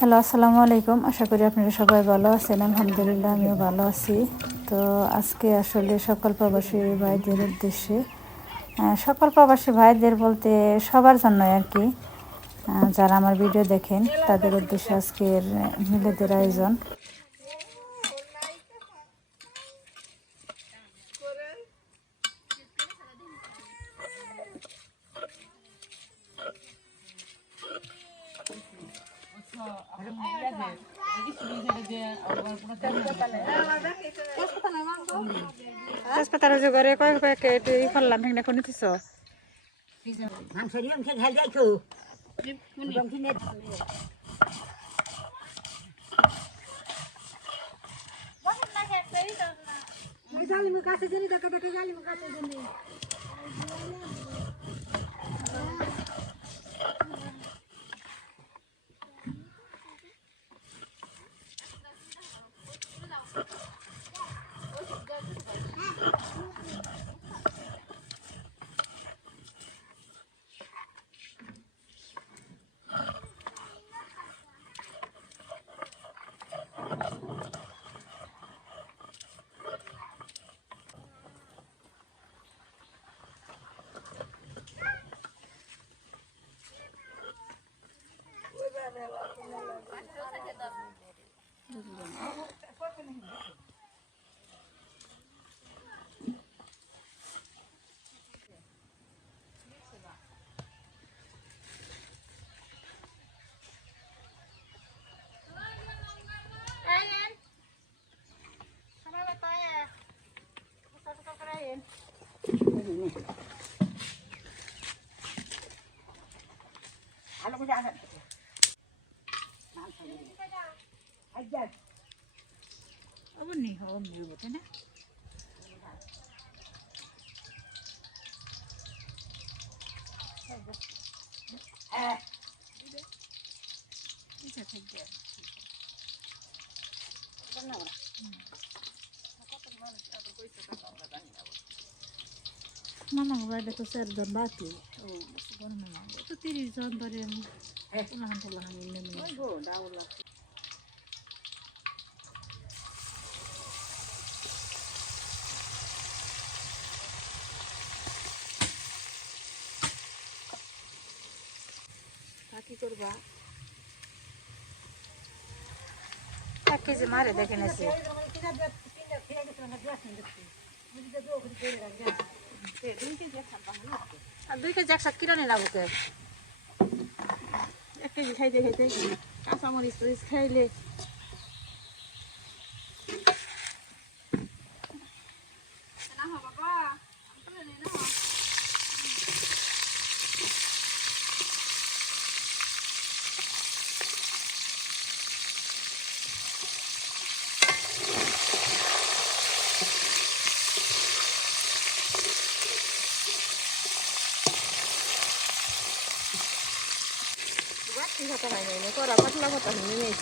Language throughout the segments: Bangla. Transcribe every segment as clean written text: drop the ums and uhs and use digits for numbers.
হ্যালো, আসসালামু আলাইকুম। আশা করি আপনারা সবাই ভালো আছেন। আলহামদুলিল্লাহ, আমিও ভালো আছি। তো আজকে আসলে সকল প্রবাসী ভাইদের উদ্দেশ্যে, সকল প্রবাসী ভাইদের বলতে সবার জন্য আর কি, যারা আমার ভিডিও দেখেন তাদের উদ্দেশ্যে আজকের মিলাদের আয়োজন। তেজপাতার জোগাড়ে কয়েক প্যাকেট করলাম, ভেঙে করে নিতেছ। Mama guarda cos'è da batti. Oh, secondo me. Tutti i risondori. Una hantola hanile mi. কি করবা? এক কেজি মারে দেখেন এসে। আর 2 কেজি একসাথে কিনে নিলাম ওকে। 1 কেজি খাইতে খাইতে কাঁচামরিচ টরিচ খাইলে কথা হয় না, করা পাতলা কথা হয়নি নেই।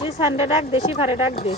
যে সানডে ডাক দে, শিফারে ডাক দে।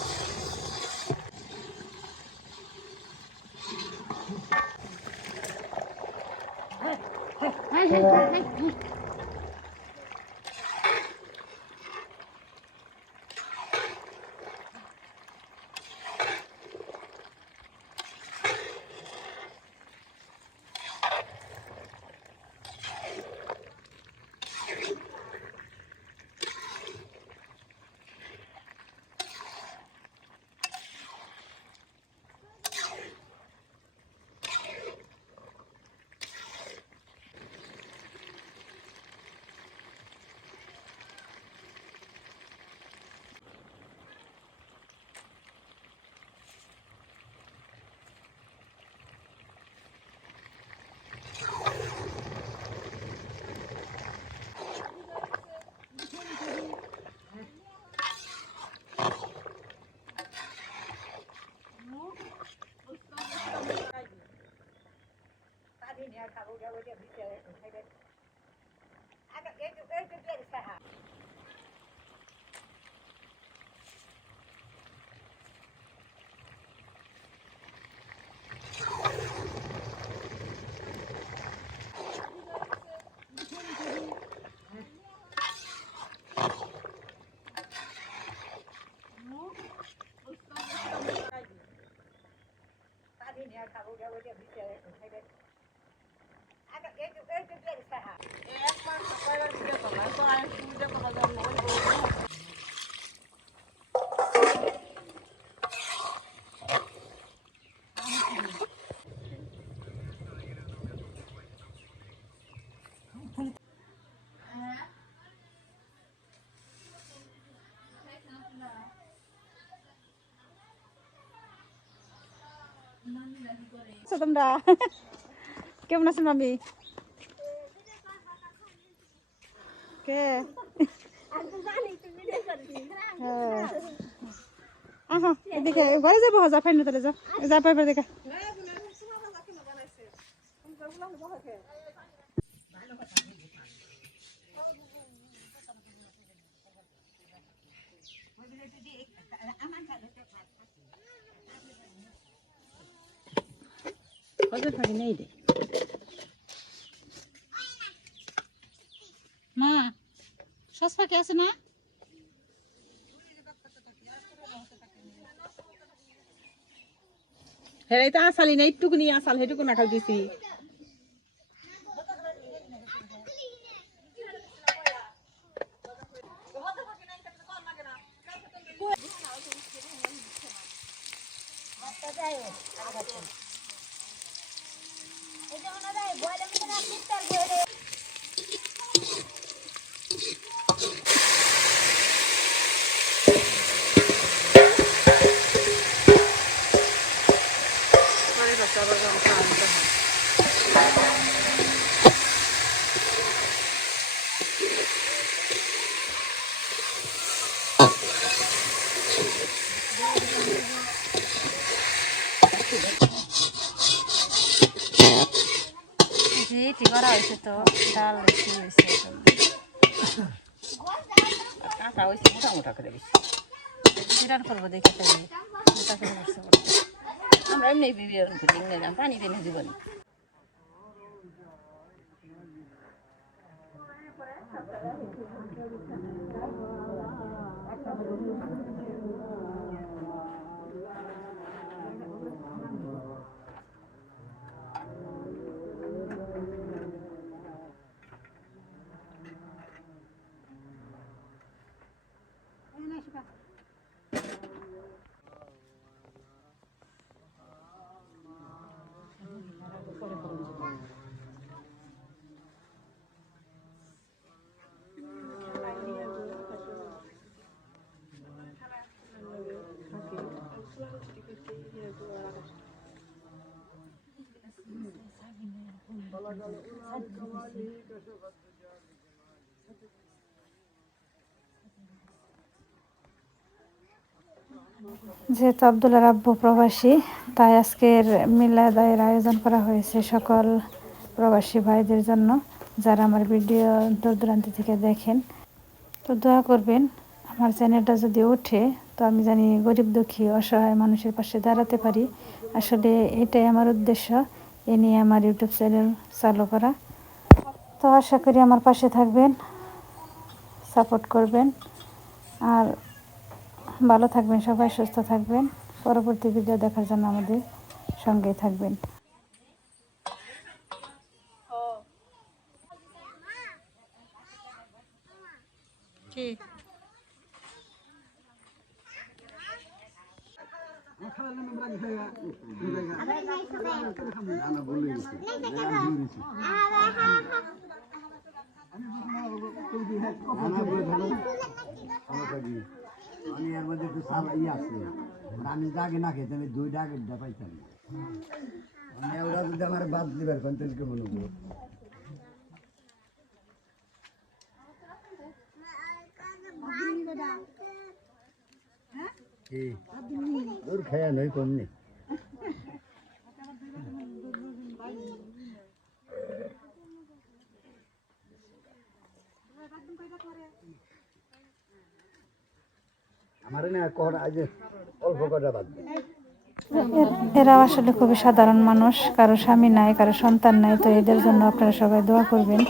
তোমরা কেমন আছেন মামি? কে আহা এদিকে ঘরে যাবো, যা ফাইন তাহলে যা যা পাইবার দেখা। মা সস পাখি আছে না? হ্যাঁ এটা আসালি না, একটুকুনি আসাল সেটুকু না খাই দিছি। জি করা হয়েছে তো ডাল বেশি হয়েছে কাঁচা হয়েছে মোটা মোটা করে বেশি। জিরার করবো দেখে তাই মোটা করে করছে আমরা এমনি বিবিয়ান করি না, পানি দেনে জীবন। যেহেতু আব্দুল্লাহর আব্বু প্রবাসী, তাই আজকের মিলাদের আয়োজন করা হয়েছে সকল প্রবাসী ভাইদের জন্য, যারা আমার ভিডিও দূর দূরান্ত থেকে দেখেন। তো দোয়া করবেন আমার চ্যানেলটা যদি ওঠে, তো আমি জানি গরিব দুঃখী অসহায় মানুষের পাশে দাঁড়াতে পারি। আসলে এটাই আমার উদ্দেশ্য, এ নিয়ে আমার ইউটিউব চ্যানেল চালু করা। তো আশা করি আমার পাশে থাকবেন, সাপোর্ট করবেন, আর ভালো থাকবেন, সবাই সুস্থ থাকবেন। পরবর্তী ভিডিও দেখার জন্য আমাদের সঙ্গেই থাকবেন। আমি এর মধ্যে একটু সালাই আছে, আমি জাগে না খেতে আমি দুইটা আগে পাইতাম। আমি ওরা যদি আমার বাদ দিবার কন্টেন্টকে মনে করো দূর খায়া নয় কম নেই। আমার না কখন আজ অল্প কটা বাদ দিই। এরা আসলে খুবই সাধারণ মানুষ, কারো স্বামী নাই, কারো সন্তান নাই, তো এদের জন্য আপনারা সবাই দোয়া করবেন।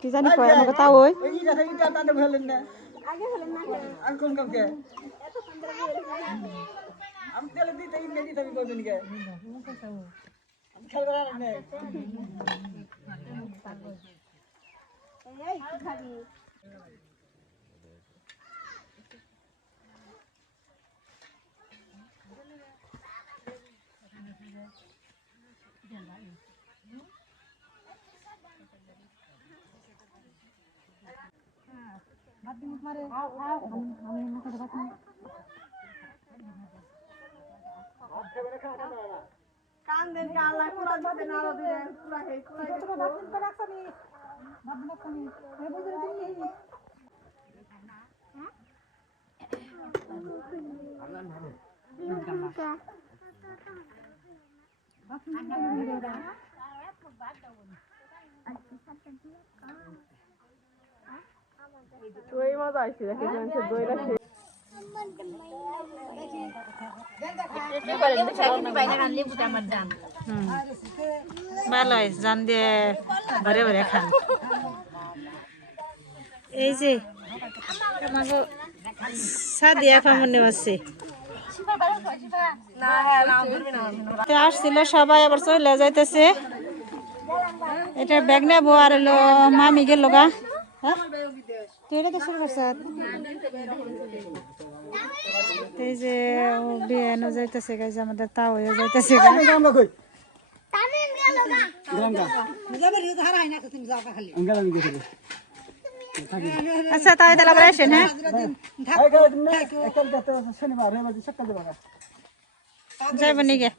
কি জানি কয় আমাকে তাও ওই ভালো জান দিয়ে ভরে ভরে খান। এই যে আমাকে সাদিয়া ফামুনি আছে আসছিল সবাই, আবার চলে যাইতেছে। এটা ব্যাগ নেবো আর হলো মামি গেল গা। এই যে বিয়ানো যাইতেছে গাইজ, আমাদের তাও হয়ে যাইতেছে। আচ্ছা তাই তাহলে আবার আসেন। হ্যাঁ যাইব নিগে।